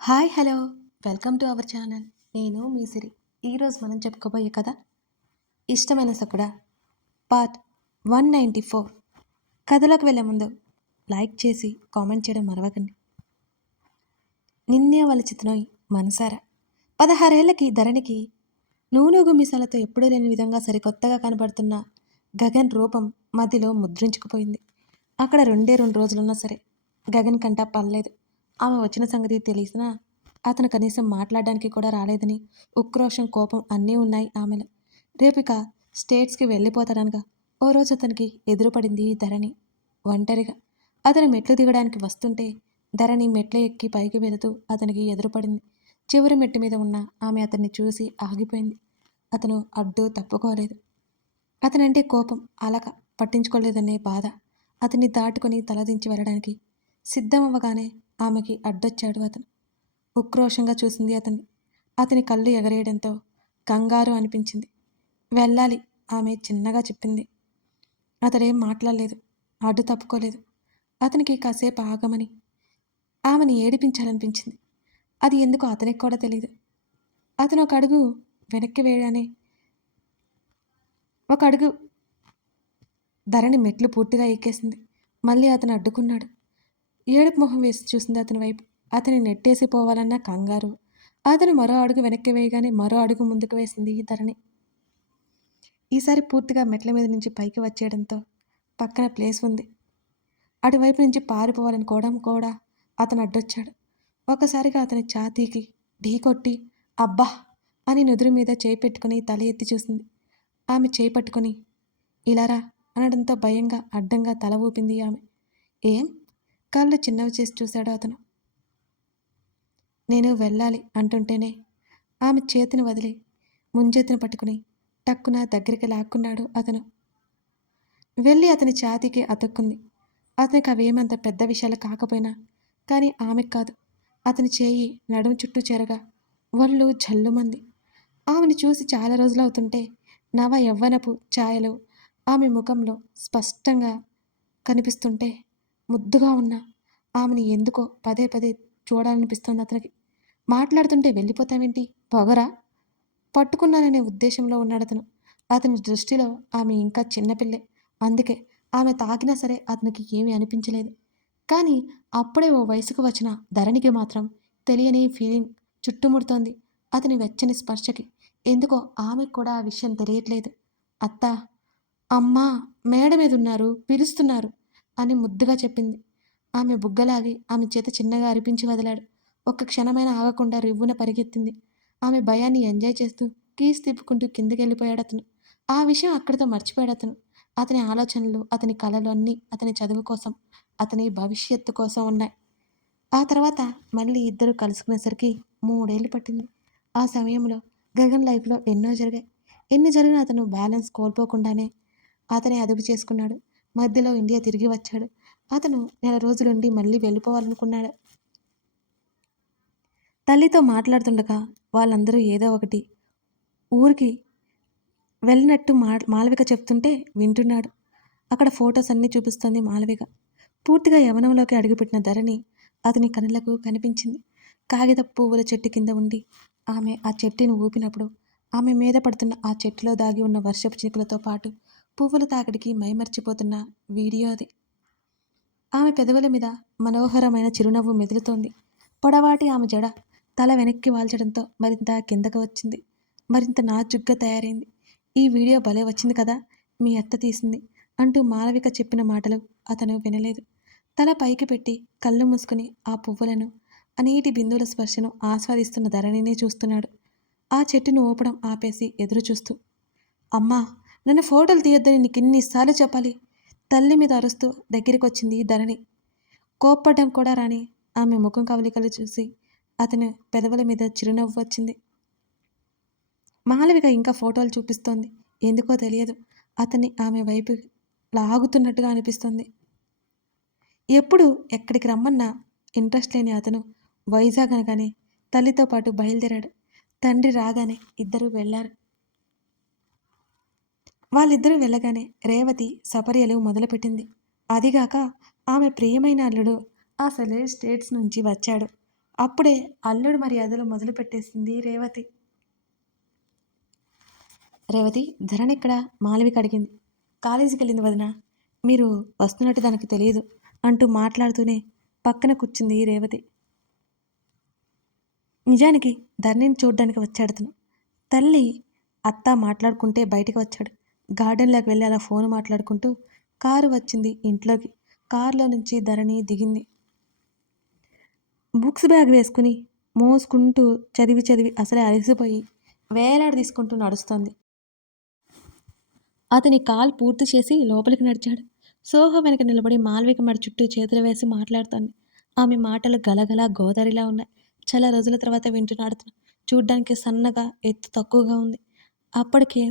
Hi hello welcome to our channel. నేను మీ సిరి. ఈరోజు మనం చెప్పుకోబోయే కథ ఇష్టమైన సకుడా పార్ట్ 194. కథలోకి వెళ్ళే ముందు లైక్ చేసి కామెంట్ చేయడం మరవకండి. నిన్నే వలచితునోయ్ మనసారా. 16 ఏళ్లకి ధరణికి నూనె గుమ్మిసాలతో ఎప్పుడూ లేని విధంగా సరికొత్తగా కనబడుతున్న గగన్ రూపం మధ్యలో ముద్రించుకుపోయింది. అక్కడ 2 రోజులున్నా సరే గగన్ కంటా పర్లేదు. ఆమె వచ్చిన సంగతి తెలిసినా అతను కనీసం మాట్లాడడానికి కూడా రాలేదని ఉక్రోషం, కోపం అన్నీ ఉన్నాయి ఆమెలో. రేపిక స్టేట్స్కి వెళ్ళిపోతాడనగా ఓ రోజు అతనికి ఎదురుపడింది ధరణి ఒంటరిగా. అతను మెట్లు దిగడానికి వస్తుంటే ధరణి మెట్లు ఎక్కి పైకి వెళుతూ అతనికి ఎదురుపడింది. చివరి మెట్టు మీద ఉన్న ఆమె అతన్ని చూసి ఆగిపోయింది. అతను అడ్డు తప్పుకోలేదు. అతనంటే కోపం, అలక, పట్టించుకోలేదనే బాధ. అతన్ని దాటుకొని తలదించి వెళ్ళడానికి సిద్ధమవ్వగానే ఆమెకి అడ్డొచ్చాడు అతను. ఉక్రోషంగా చూసింది అతన్ని. అతని కళ్ళు ఎగరేయడంతో కంగారు అనిపించింది. వెళ్ళాలి ఆమె చిన్నగా చెప్పింది. అతడేం మాట్లాడలేదు, అడ్డు తప్పుకోలేదు. అతనికి కాసేపు ఆగమని ఆమెని ఏడిపించాలనిపించింది. అది ఎందుకో అతనికి కూడా తెలియదు. అతను ఒక అడుగు వెనక్కి వేయగానే ఒక అడుగు ధరణి మెట్లు పూర్తిగా ఎక్కేసింది. మళ్ళీ అతను అడ్డుకున్నాడు. ఏడుపు మొహం వేసి చూసింది అతని వైపు. అతని నెట్టేసి పోవాలన్న కంగారు. అతను మరో అడుగు వెనక్కి వేయగానే మరో అడుగు ముందుకు వేసింది ఈ ధరణి. ఈసారి పూర్తిగా మెట్ల మీద నుంచి పైకి వచ్చేయడంతో పక్కన ప్లేస్ ఉంది. అటువైపు నుంచి పారిపోవాలనుకోవడం కూడా అతను అడ్డొచ్చాడు. ఒకసారిగా అతని ఛాతీకి ఢీ కొట్టి అబ్బా అని నుదురు మీద చేయి పెట్టుకుని తల ఎత్తి చూసింది. ఆమె చేయి పట్టుకుని ఇలారా అనడంతో భయంగా అడ్డంగా తల ఊపింది ఆమె. ఏం? కళ్ళు చిన్నవి చేసి చూశాడు అతను. నేను వెళ్ళాలి అంటుంటేనే ఆమె చేతిని వదిలి ముంజెత్తును పట్టుకుని టక్కున దగ్గరికి లాక్కున్నాడు అతను. వెళ్ళి అతని ఛాతీకి అతుక్కుంది. అతనికి అవేమంత పెద్ద విషయాలు కాకపోయినా కానీ ఆమెకు కాదు. అతని చేయి నడుము చుట్టూ చేరగా ఒళ్ళు జల్లుమంది. ఆమెను చూసి చాలా రోజులవుతుంటే నవ యవ్వనపు ఛాయలు ఆమె ముఖంలో స్పష్టంగా కనిపిస్తుంటే ముద్దుగా ఉన్న ఆమెని ఎందుకో పదే పదే చూడాలనిపిస్తోంది అతనికి. మాట్లాడుతుంటే వెళ్ళిపోతావేంటి, పొగరా? పట్టుకున్నాననే ఉద్దేశంలో ఉన్నాడతను. అతని దృష్టిలో ఆమె ఇంకా చిన్నపిల్లే. అందుకే ఆమె తాకినా సరే అతనికి ఏమీ అనిపించలేదు. కానీ అప్పుడే ఓ వయసుకు వచ్చిన ధరణికి మాత్రం తెలియని ఫీలింగ్ చుట్టుముడుతోంది అతని వెచ్చని స్పర్శకి. ఎందుకో ఆమెకు కూడా ఆ విషయం తెలియట్లేదు. అత్తా, అమ్మా, మేడ మీద ఉన్నారు, పిలుస్తున్నారు అని ముద్దుగా చెప్పింది. ఆమె బుగ్గలాగి ఆమె చేత చిన్నగా అరిపించి వదిలాడు. ఒక్క క్షణమైనా ఆగకుండా రివ్వున పరిగెత్తింది. ఆమె భయాన్ని ఎంజాయ్ చేస్తూ కీస్ తిప్పుకుంటూ కిందకెళ్ళిపోయాడు అతను. ఆ విషయం అక్కడితో మర్చిపోయాడు అతను. అతని ఆలోచనలు, అతని కలలు అన్నీ అతని చదువు కోసం, అతని భవిష్యత్తు కోసం ఉన్నాయి. ఆ తర్వాత మళ్ళీ ఇద్దరు కలుసుకునేసరికి 3 ఏళ్ళు పట్టింది. ఆ సమయంలో గగన్ లైఫ్లో ఎన్నో జరిగాయి. ఎన్ని జరిగినా అతను బ్యాలెన్స్ కోల్పోకుండానే అతనే అదుపు చేసుకున్నాడు. మధ్యలో ఇండియా తిరిగి వచ్చాడు. అతను నెల రోజులుండి మళ్ళీ వెళ్ళిపోవాలనుకున్నాడు. తల్లితో మాట్లాడుతుండగా వాళ్ళందరూ ఏదో ఒకటి ఊరికి వెళ్ళినట్టు మాలవిక చెప్తుంటే వింటున్నాడు. అక్కడ ఫొటోస్ అన్నీ చూపిస్తోంది మాలవిక. పూర్తిగా యవనంలోకి అడుగుపెట్టిన ధరణి అతని కనులకు కనిపించింది. కాగిత పువ్వుల చెట్టు కింద ఉండి ఆమె ఆ చెట్టుని ఊపినప్పుడు ఆమె మీద పడుతున్న ఆ చెట్టులో దాగి ఉన్న వర్షపు చినుకులతో పాటు పువ్వుల తాకిడికి మైమర్చిపోతున్న వీడియో అది. ఆమె పెదవుల మీద మనోహరమైన చిరునవ్వు మెదులుతోంది. పొడవాటి ఆమె జడ తల వెనక్కి వాల్చడంతో మరింత కిందకు వచ్చింది. మరింత నాజుగ్గా తయారైంది. ఈ వీడియో భలే వచ్చింది కదా, మీ అత్త తీసింది అంటూ మాలవిక చెప్పిన మాటలు అతను వినలేదు. తల పైకి పెట్టి కళ్ళు మూసుకుని ఆ పువ్వులను, ఆ నీటి బిందువుల స్పర్శను ఆస్వాదిస్తున్న ధరణినే చూస్తున్నాడు. ఆ చెట్టును ఊపడం ఆపేసి ఎదురు చూస్తూ. అమ్మా, నన్ను ఫోటోలు తీయొద్దని నీకు ఇన్నిసార్లు చెప్పాలి. తల్లి మీద అరుస్తూ దగ్గరికొచ్చింది ధరణి. కోప్పడ్డం కూడా రాని ఆమె ముఖం కవలికలు చూసి అతని పెదవుల మీద చిరునవ్వు వచ్చింది. మాలవిక ఇంకా ఫోటోలు చూపిస్తోంది. ఎందుకో తెలియదు, అతన్ని ఆమె వైపు లాగుతున్నట్టుగా అనిపిస్తుంది. ఎప్పుడు ఎక్కడికి రమ్మన్నా ఇంట్రెస్ట్ లేని అతను వైజాగ్ అనగానే తల్లితో పాటు బయలుదేరాడు. తండ్రి రాగానే ఇద్దరూ వెళ్ళారు. వాళ్ళిద్దరూ వెళ్ళగానే రేవతి సపర్యలు మొదలుపెట్టింది. అదిగాక ఆమె ప్రియమైన అల్లుడు ఆ స్టేట్స్ నుంచి వచ్చాడు. అప్పుడే అల్లుడు మర్యాదలు మొదలుపెట్టేసింది రేవతి. రేవతి, ధరణెక్కడ? మాలవిక అడిగింది. కాలేజీకెళ్ళింది వదినా. మీరు వస్తున్నట్టు తనకి తెలియదు అంటూ మాట్లాడుతూనే పక్కన కూర్చుంది రేవతి. నిజానికి ధరణిని చూడ్డానికి వచ్చాడతను. తల్లి, అత్త మాట్లాడుకుంటే బయటికి వచ్చాడు. గార్డెన్లోకి వెళ్ళి అలా ఫోన్ మాట్లాడుకుంటూ కారు వచ్చింది ఇంట్లోకి. కారులో నుంచి ధరణి దిగింది. బుక్స్ బ్యాగ్ వేసుకుని మోసుకుంటూ చదివి చదివి అసలే అలసిపోయి వేలాడి తీసుకుంటూ నడుస్తోంది. అతని కాల్ పూర్తి చేసి లోపలికి నడిచాడు. సోహో వెనక నిలబడి మాల్విక మడి చుట్టూ చేతులు వేసి మాట్లాడుతోంది. ఆమె మాటలు గలగల గోదారిలా ఉన్నాయి. చాలా రోజుల తర్వాత వింటున్నాడు అతను. చూడ్డానికి సన్నగా, ఎత్తు తక్కువగా ఉంది. అప్పటికే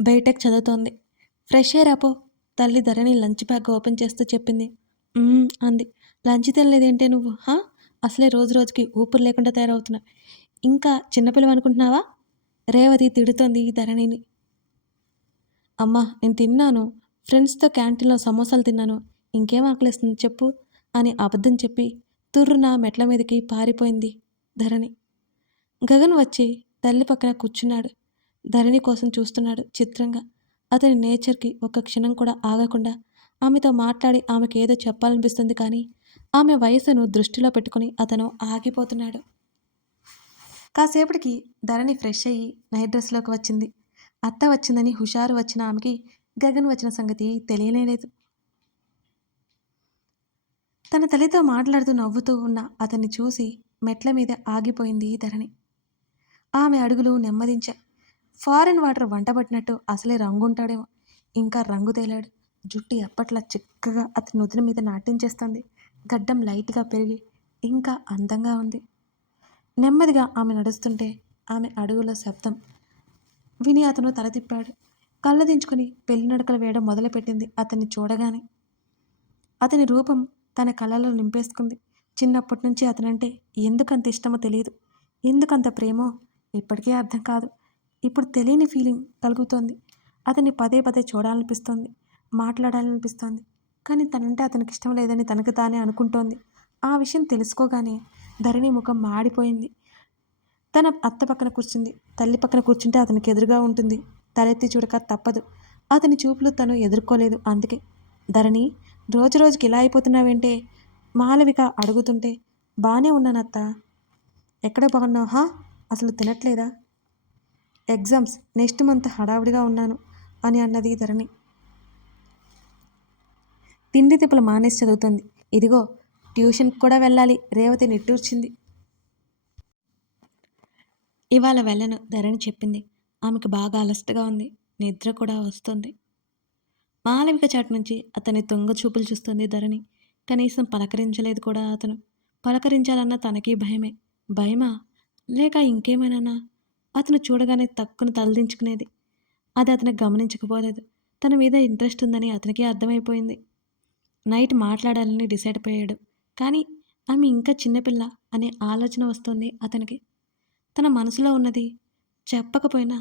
బయటకు చదువుతోంది. ఫ్రెష్ ఎయిర్ అపో, తల్లి ధరణి లంచ్ బ్యాగ్ ఓపెన్ చేస్తూ చెప్పింది. అంది. లంచ్ తినలేదేంటే నువ్వు? అసలే రోజు రోజుకి ఊపిరి లేకుండా తయారవుతున్నా. ఇంకా చిన్నపిల్లవి అనుకుంటున్నావా? రేవతి తిడుతోంది ధరణిని. అమ్మా, నేను తిన్నాను. ఫ్రెండ్స్తో క్యాంటీన్లో సమోసాలు తిన్నాను. ఇంకేం ఆకలిస్తుంది చెప్పు అని అబద్ధం చెప్పి తుర్రున మెట్ల మీదకి పారిపోయింది ధరణి. గగన్ వచ్చి తల్లి పక్కన కూర్చున్నాడు. ధరణి కోసం చూస్తున్నాడు చిత్రంగా. అతని నేచర్కి ఒక్క క్షణం కూడా ఆగకుండా ఆమెతో మాట్లాడి ఆమెకి ఏదో చెప్పాలనిపిస్తుంది, కానీ ఆమె వయసును దృష్టిలో పెట్టుకుని అతను ఆగిపోతున్నాడు. కాసేపటికి ధరణి ఫ్రెష్ అయ్యి నైట్ డ్రెస్లోకి వచ్చింది. అత్త వచ్చిందని హుషారు వచ్చిన ఆమెకి గగన్ వచ్చిన సంగతి తెలియలేదు. తన తల్లితో మాట్లాడుతూ నవ్వుతూ ఉన్న అతన్ని చూసి మెట్ల మీద ఆగిపోయింది ధరణి. ఆమె అడుగులు నెమ్మదించాయి. ఫారెన్ వాటర్ వంటబట్టినట్టు అసలే రంగుంటాడేమో, ఇంకా రంగు తేలాడు. జుట్టు ఎప్పట్లా చిక్కగా అతని నుదురు మీద నాట్యం చేస్తుంది. గడ్డం లైట్గా పెరిగి ఇంకా అందంగా ఉంది. నెమ్మదిగా ఆమె నడుస్తుంటే ఆమె అడుగుల శబ్దం విని అతను తల తిప్పాడు. కళ్ళు దించుకుని పెళ్లి నడకలు వేయడం మొదలుపెట్టింది అతన్ని చూడగానే. అతని రూపం తన కళ్ళలో నింపేసుకుంది. చిన్నప్పటి నుంచి అతనంటే ఎందుకంత ఇష్టమో తెలియదు, ఎందుకంత ప్రేమో ఇప్పటికీ అర్థం కాదు. ఇప్పుడు తెలియని ఫీలింగ్ కలుగుతోంది. అతన్ని పదే పదే చూడాలనిపిస్తోంది, మాట్లాడాలనిపిస్తోంది. కానీ తనంటే అతనికి ఇష్టం లేదని తనకు తానే అనుకుంటోంది. ఆ విషయం తెలుసుకోగానే ధరణి ముఖం మాడిపోయింది. తన అత్త పక్కన కూర్చుంది. తల్లి పక్కన కూర్చుంటే అతనికి ఎదురుగా ఉంటుంది. తలెత్తి చూడక తప్పదు. అతని చూపులు తను ఎదుర్కోలేదు. అందుకే, ధరణి, రోజు రోజుకి ఇలా అయిపోతున్నావేంటే? మాలవిక అడుగుతుంటే, బాగానే ఉన్నానత్త. ఎక్కడ బాగున్నావు? అసలు తినట్లేదా? ఎగ్జామ్స్ నెక్స్ట్ మంత్, హడావిడిగా ఉన్నాను అని అన్నది ధరణి. తిండి తిప్పులు మానేసి చదువుతుంది. ఇదిగో ట్యూషన్కి కూడా వెళ్ళాలి. రేవతి నిట్టూర్చింది. ఇవాళ వెళ్ళను, ధరణి చెప్పింది. ఆమెకు బాగా అలసటగా ఉంది. నిద్ర కూడా వస్తుంది. మాలవిక చాటు నుంచి అతని దొంగ చూపులు చూస్తుంది ధరణి. కనీసం పలకరించలేదు కూడా అతను. పలకరించాలన్న తనకి భయమే. భయమా లేక ఇంకేమైనా? అతను చూడగానే తక్కున తలదించుకునేది. అది అతను గమనించకపోలేదు. తన మీద ఇంట్రెస్ట్ ఉందని అతనికి అర్థమైపోయింది. నైట్ మాట్లాడాలని డిసైడ్ అయ్యాడు. కానీ ఆమె ఇంకా చిన్నపిల్ల అనే ఆలోచన వస్తుంది అతనికి. తన మనసులో ఉన్నది చెప్పకపోయినా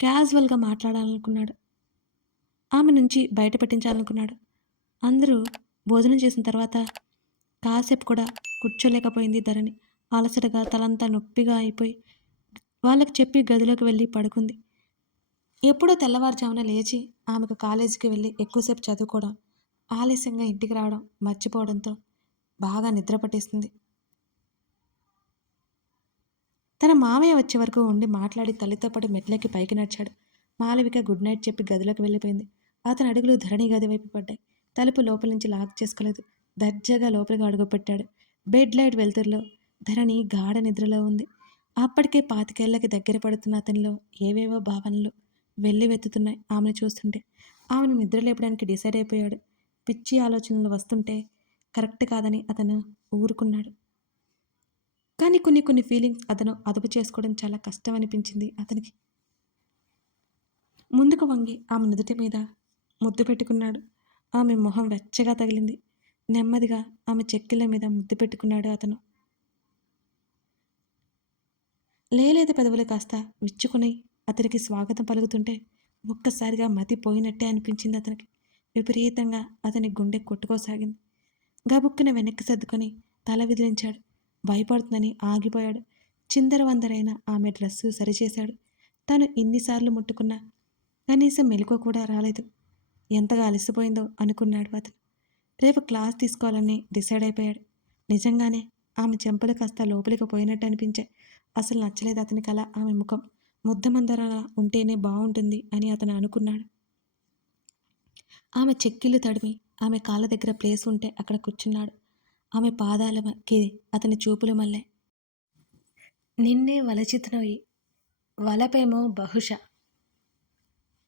క్యాజువల్గా మాట్లాడాలనుకున్నాడు. ఆమె నుంచి బయట పెట్టించాలనుకున్నాడు. అందరూ భోజనం చేసిన తర్వాత కాసేపు కూడా కూర్చోలేకపోయింది ధరణి. అలసటగా తలంతా నొప్పిగా అయిపోయి వాళ్ళకి చెప్పి గదిలోకి వెళ్ళి పడుకుంది. ఎప్పుడో తెల్లవారుజామున లేచి ఆమెకు కాలేజీకి వెళ్ళి ఎక్కువసేపు చదువుకోవడం, ఆలస్యంగా ఇంటికి రావడం మర్చిపోవడంతో బాగా నిద్ర పట్టేస్తుంది. తన మామయ్య వచ్చే వరకు ఉండి మాట్లాడి తల్లితో పాటు మెట్లకి పైకి నడిచాడు. మాలవిక గుడ్ నైట్ చెప్పి గదిలోకి వెళ్ళిపోయింది. అతని అడుగులు ధరణి గది వైపు పడ్డాయి. తలుపు లోపల నుంచి లాక్ చేసుకోలేదు. దర్జాగా లోపలికి అడుగుపెట్టాడు. బెడ్ లైట్ వెలుతురులో ధరణి గాఢ నిద్రలో ఉంది. అప్పటికే 25 దగ్గర పడుతున్న అతనిలో ఏవేవో భావనలు వెళ్ళి వెతుతున్నాయి. ఆమెను చూస్తుంటే ఆమెను నిద్ర లేపడానికి డిసైడ్ అయిపోయాడు. పిచ్చి ఆలోచనలు వస్తుంటే కరెక్ట్ కాదని అతను ఊరుకున్నాడు. కానీ కొన్ని ఫీలింగ్స్ అతను అదుపు చేసుకోవడం చాలా కష్టం అనిపించింది అతనికి. ముందుకు వంగి ఆమె నుదుటి మీద ముద్దు పెట్టుకున్నాడు. ఆమె మొహం వెచ్చగా తగిలింది. నెమ్మదిగా ఆమె చెక్కిళ్ళ మీద ముద్దు పెట్టుకున్నాడు అతను. లేలేత పెదవులు కాస్త విచ్చుకుని అతనికి స్వాగతం పలుకుతుంటే ఒక్కసారిగా మతి పోయినట్టే అనిపించింది అతనికి. విపరీతంగా అతని గుండె కొట్టుకోసాగింది. గబుక్కున వెనక్కి సర్దుకొని తల విదిలించాడు. భయపడుతుందని ఆగిపోయాడు. చిందరవందరైన ఆమె డ్రెస్సు సరిచేశాడు. తను ఇన్నిసార్లు ముట్టుకున్నా కనీసం మెలకువ కూడా రాలేదు. ఎంతగా అలసిపోయిందో అనుకున్నాడు అతను. రేపు క్లాస్ తీసుకోవాలని డిసైడ్ అయిపోయాడు. నిజంగానే ఆమె చెంపలు కాస్త లోపలికి పోయినట్టు అనిపించాయి. అసలు నచ్చలేదు అతనికి అలా ఆమె ముఖం. ముద్దమందరలా ఉంటేనే బాగుంటుంది అని అతను అనుకున్నాడు. ఆమె చెక్కిళ్ళు తడిమి ఆమె కాళ్ళ దగ్గర ప్లేస్ ఉంటే అక్కడ కూర్చున్నాడు. ఆమె పాదాలకి అతని చూపులు మళ్ళాయి. నిన్నే వలచితునోయి వలపేమో బహుశా.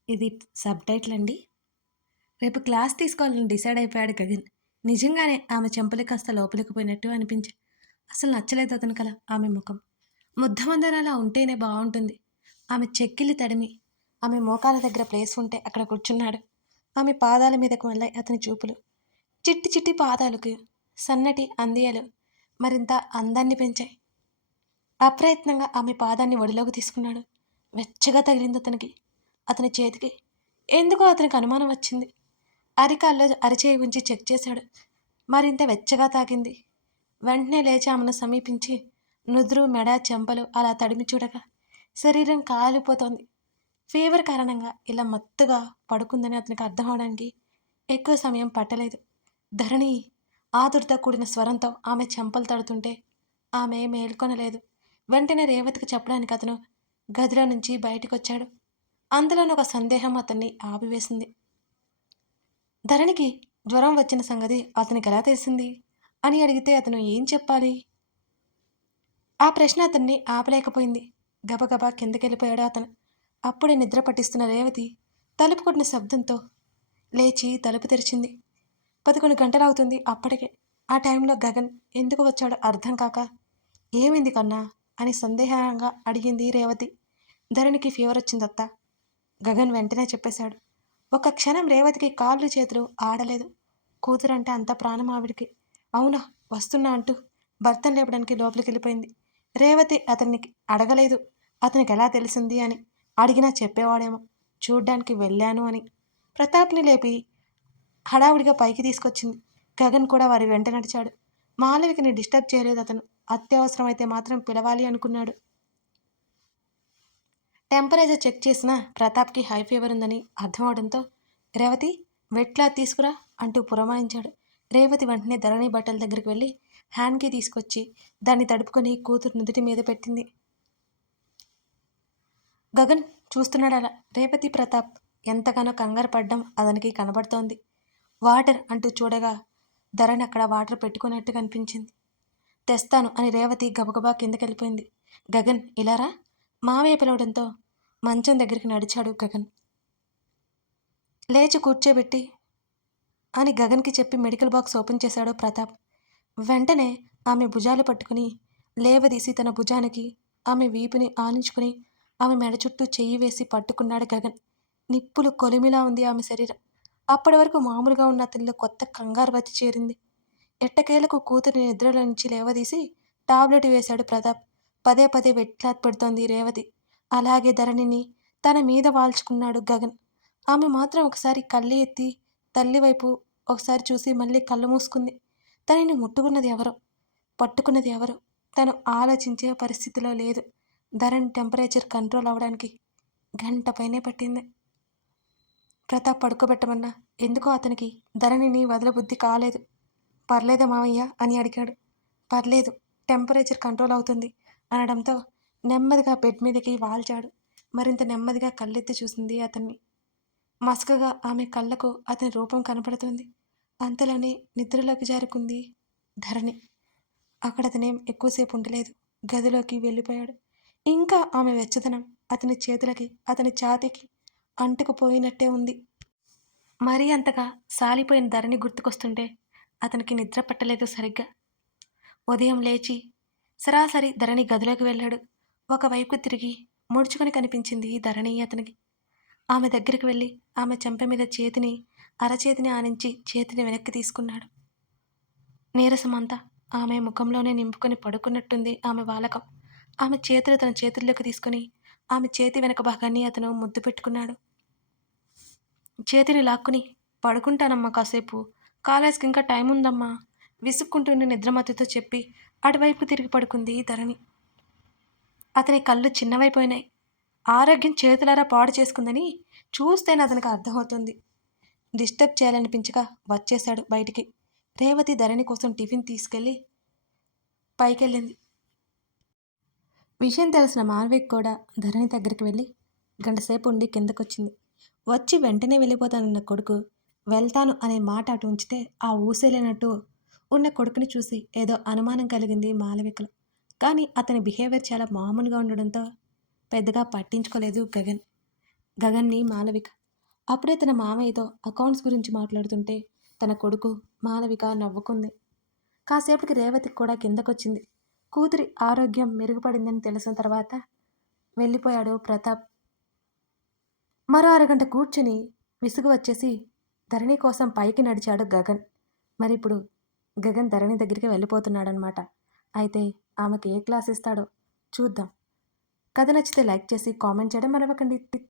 ఇది సబ్ టైటిల్ అండి. రేపు క్లాస్ తీసుకోవాలని డిసైడ్ అయిపోయాడు గగన్. నిజంగానే ఆమె చెంపలు కాస్త లోపలికి పోయినట్టు అనిపించాయి. అసలు నచ్చలేదు అతను కల ఆమె ముఖం. ముద్దమందరలా ఉంటేనే బాగుంటుంది. ఆమె చెక్కిళ్ళు తడిమి ఆమె మోకాల దగ్గర ప్లేస్ ఉంటే అక్కడ కూర్చున్నాడు. ఆమె పాదాల మీదకు మళ్ళాయి అతని చూపులు. చిట్టి చిట్టి పాదాలకు సన్నటి అందియలు మరింత అందాన్ని పెంచాయి. అప్రయత్నంగా ఆమె పాదాన్ని ఒడిలోకి తీసుకున్నాడు. వెచ్చగా తగిలింది అతనికి. అతని చేతికి ఎందుకో అతనికి అనుమానం వచ్చింది. అరికాల్లో అరిచేయి ఉంచి చెక్ చేశాడు. మరింత వెచ్చగా తాకింది. వెంటనే లేచి ఆమెను సమీపించి నుదురు, మెడ, చెంపలు అలా తడిమి చూడగా శరీరం కాలిపోతోంది. ఫీవర్ కారణంగా ఇలా మత్తుగా పడుకుందని అతనికి అర్థం అవడానికి ఎక్కువ సమయం పట్టలేదు. ధరణి ఆదుర్తో కూడిన స్వరంతో ఆమె చెంపలు తడుతుంటే ఆమె మేల్కొనలేదు. వెంటనే రేవతికి చెప్పడానికి అతను గదిలో నుంచి బయటకొచ్చాడు. అందులోని ఒక సందేహం అతన్ని ఆపివేసింది. ధరణికి జ్వరం వచ్చిన సంగతి అతనికి ఎలా తెలిసింది అని అడిగితే అతను ఏం చెప్పాలి? ఆ ప్రశ్న అతన్ని ఆపలేకపోయింది. గబగబా కిందకెళ్ళిపోయాడు అతను. అప్పుడే నిద్ర పట్టిస్తున్న రేవతి తలుపు కొట్టిన శబ్దంతో లేచి తలుపు తెరిచింది. 11 గంటలవుతుంది అప్పటికే. ఆ టైంలో గగన్ ఎందుకు వచ్చాడో అర్థం కాక ఏమైంది కన్నా అని సందేహంగా అడిగింది రేవతి. ధరణికి ఫీవర్ వచ్చిందత్తా. గగన్ వెంటనే చెప్పేశాడు. ఒక క్షణం రేవతికి కాళ్ళు చేతులు ఆడలేదు. కూతురంటే అంత ప్రాణం ఆవిడికి. అవునా, వస్తున్నా అంటూ భర్తను లేపడానికి లోపలికి వెళ్ళిపోయింది. రేవతి అతనికి అడగలేదు అతనికి ఎలా తెలిసింది అని. అడిగినా చెప్పేవాడేమో. చూడ్డానికి వెళ్ళాను అని. ప్రతాప్ని లేపి హడావుడిగా పైకి తీసుకొచ్చింది. గగన్ కూడా వారి వెంట నడిచాడు. మాలవికని డిస్టర్బ్ చేయలేదు అతను. అత్యవసరమైతే మాత్రం పిలవాలి అనుకున్నాడు. టెంపరేచర్ చెక్ చేసిన ప్రతాప్కి హై ఫీవర్ ఉందని అర్థం అవడంతో రేవతి వెట్లా తీసుకురా అంటూ పురమాయించాడు. రేవతి వెంటనే ధరణి బట్టల దగ్గరికి వెళ్ళి హ్యాండ్కి తీసుకొచ్చి దాన్ని తడుపుకొని కూతురు నుదుటి మీద పెట్టింది. గగన్ చూస్తున్నాడు అలా. రేవతి ప్రతాప్ ఎంతగానో కంగారు పడ్డం అతనికి కనబడుతోంది. వాటర్ అంటూ చూడగా ధరణి అక్కడ వాటర్ పెట్టుకున్నట్టు కనిపించింది. తెస్తాను అని రేవతి గబగబా కిందకెళ్ళిపోయింది. గగన్ ఇలారా మావయ్య పిలవడంతో మంచం దగ్గరికి నడిచాడు గగన్. లేచి కూర్చోబెట్టి అని గగన్కి చెప్పి మెడికల్ బాక్స్ ఓపెన్ చేశాడు ప్రతాప్. వెంటనే ఆమె భుజాలు పట్టుకుని లేవదీసి తన భుజానికి ఆమె వీపుని ఆనించుకుని ఆమె మెడ చుట్టూ చెయ్యి వేసి పట్టుకున్నాడు గగన్. నిప్పులు కొలిమిలా ఉంది ఆమె శరీరం. అప్పటి వరకు మామూలుగా ఉన్న అతనిలో కొత్త కంగారు వచ్చి చేరింది. ఎట్టకేలకు కూతురిని నిద్రలో నుంచి లేవదీసి టాబ్లెట్ వేశాడు ప్రతాప్. పదే పదే వెట్లాత్ పెడుతోంది రేవతి. అలాగే ధరణిని తన మీద వాల్చుకున్నాడు గగన్. ఆమె మాత్రం ఒకసారి కళ్ళు ఎత్తి తల్లివైపు ఒకసారి చూసి మళ్ళీ కళ్ళు మూసుకుంది. తనని ముట్టుకున్నది ఎవరో, పట్టుకున్నది ఎవరో తను ఆలోచించే పరిస్థితిలో లేదు. ధరణి టెంపరేచర్ కంట్రోల్ అవ్వడానికి గంట పైనే పట్టింది. ప్రతాప్ పడుకోబెట్టమన్నా ఎందుకో అతనికి ధరణిని వదలబుద్ధి కాలేదు. పర్లేదా మావయ్య అని అడిగాడు. పర్లేదు, టెంపరేచర్ కంట్రోల్ అవుతుంది అనడంతో నెమ్మదిగా బెడ్ మీదకి వాల్చాడు. మరింత నెమ్మదిగా కళ్ళెత్తి చూసింది అతన్ని. మసకగా ఆమె కళ్ళకు అతని రూపం కనపడుతుంది. అంతలోనే నిద్రలోకి జారుకుంది ధరణి. అక్కడ అతనేం ఎక్కువసేపు ఉండలేదు. గదిలోకి వెళ్ళిపోయాడు. ఇంకా ఆమె వెచ్చదనం అతని చేతులకి అతని ఛాతీకి అంటుకుపోయినట్టే ఉంది. మరీ అంతగా సాలిపోయిన ధరణి గుర్తుకొస్తుంటే అతనికి నిద్ర పట్టలేదు సరిగ్గా. ఉదయం లేచి సరాసరి ధరణి గదిలోకి వెళ్ళాడు. ఒకవైపు తిరిగి ముడుచుకొని కనిపించింది ధరణి అతనికి. ఆమె దగ్గరికి వెళ్ళి ఆమె చెంప మీద అరచేతిని ఆనించి చేతిని వెనక్కి తీసుకున్నాడు. నీరసమంతా ఆమె ముఖంలోనే నింపుకొని పడుకున్నట్టుంది ఆమె వాలకం. ఆమె చేతులు తన చేతుల్లోకి తీసుకుని ఆమె చేతి వెనక భాగాన్ని అతను ముద్దు పెట్టుకున్నాడు. చేతిని లాక్కుని పడుకుంటానమ్మా కాసేపు, కాలేజ్కి ఇంకా టైం ఉందమ్మా విసుక్కుంటూనే నిద్రమత్తుతో చెప్పి అటువైపు తిరిగి పడుకుంది ధరణి. అతని కళ్ళు చిన్నవైపోయినాయి. ఆరోగ్యం చేతులారా పాడు చేసుకుందని చూస్తేనే అతనికి అర్థమవుతుంది. డిస్టర్బ్ చేయాలనిపించక వచ్చేశాడు బయటికి. రేవతి ధరణి కోసం టిఫిన్ తీసుకెళ్ళి పైకెళ్ళింది. విషయం తెలిసిన మాల్విక్ కూడా ధరణి దగ్గరికి వెళ్ళి గంటసేపు ఉండి కిందకొచ్చింది. వచ్చి వెంటనే వెళ్ళిపోతానన్న కొడుకు వెళ్తాను అనే మాట అటు ఉంచితే ఆ ఊసేలేనట్టు ఉన్న కొడుకుని చూసి ఏదో అనుమానం కలిగింది మాలవికలో. కానీ అతని బిహేవియర్ చాలా మామూలుగా ఉండడంతో పెద్దగా పట్టించుకోలేదు గగన్. గగన్ని మాలవిక. అప్పుడే తన మామయ్యతో అకౌంట్స్ గురించి మాట్లాడుతుంటే తన కొడుకు మాలవిక నవ్వుకుంది. కాసేపటికి రేవతికి కూడా కిందకొచ్చింది. కూతురి ఆరోగ్యం మెరుగుపడిందని తెలిసిన తర్వాత వెళ్ళిపోయాడు ప్రతాప్. మరో అరగంట కూర్చుని విసుగు వచ్చేసి ధరణి కోసం పైకి నడిచాడు గగన్. మరిప్పుడు గగన్ ధరణి దగ్గరికి వెళ్ళిపోతున్నాడనమాట. అయితే ఆమెకి ఏ క్లాస్ ఇస్తాడో చూద్దాం. కథ నచ్చితే లైక్ చేసి కామెంట్ చేయడం మరవకండి.